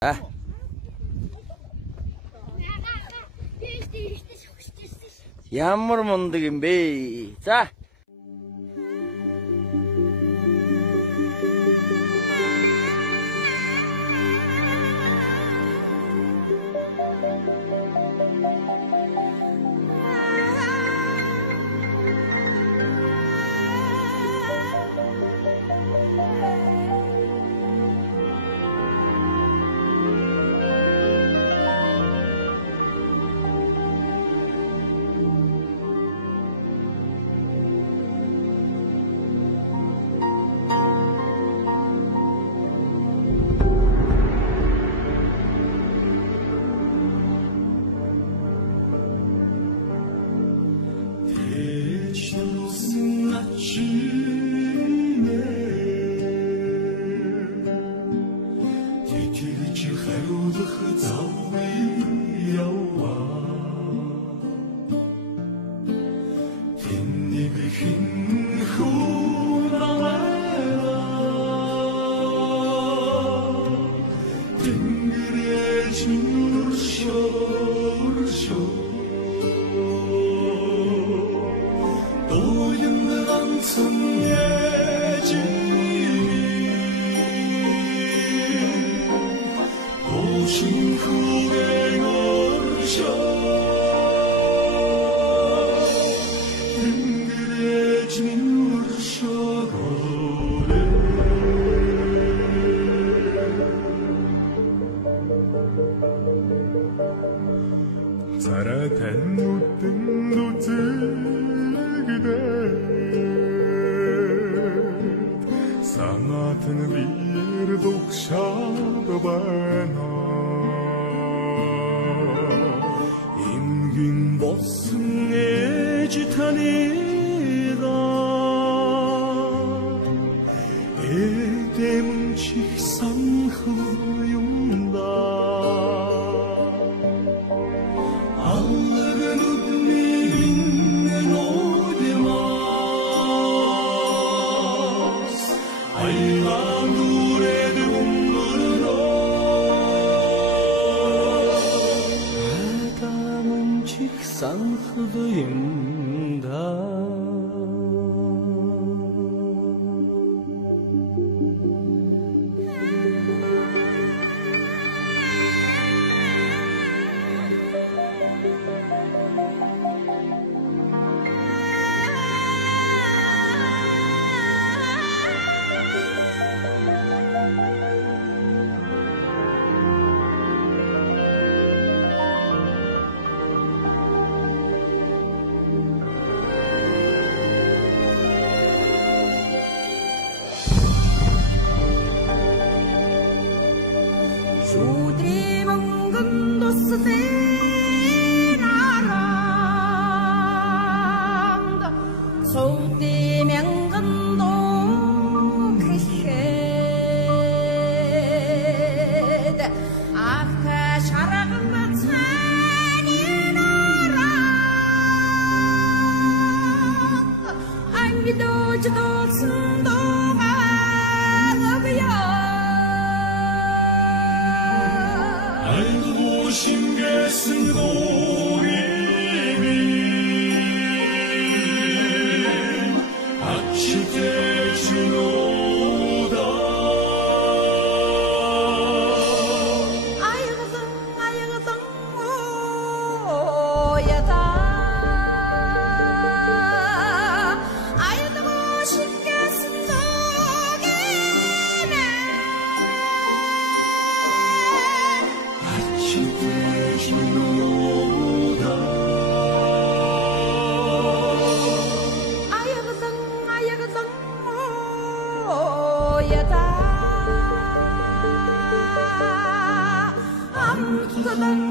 Ah. Ямар мундаг юм бэ? За. 사랑한 못된 노트그대 sanatın bir dokşada bana İmgün bossın eci tanıda Edem çıksan hıyumda Allah'ın üdminin odemaz Aylan nur edum nuruna Adamın çıksan hıyumda Шүдрий мөнгөн тусдын арамд Цовдий мянган нөхөхэд Ахта шарган цанин арамд Ангидож дулсан 심계승 고리민 아치게 주노다 아이거든 오야다 아이고 심계승 속에는 아야거든 오야다 아무튼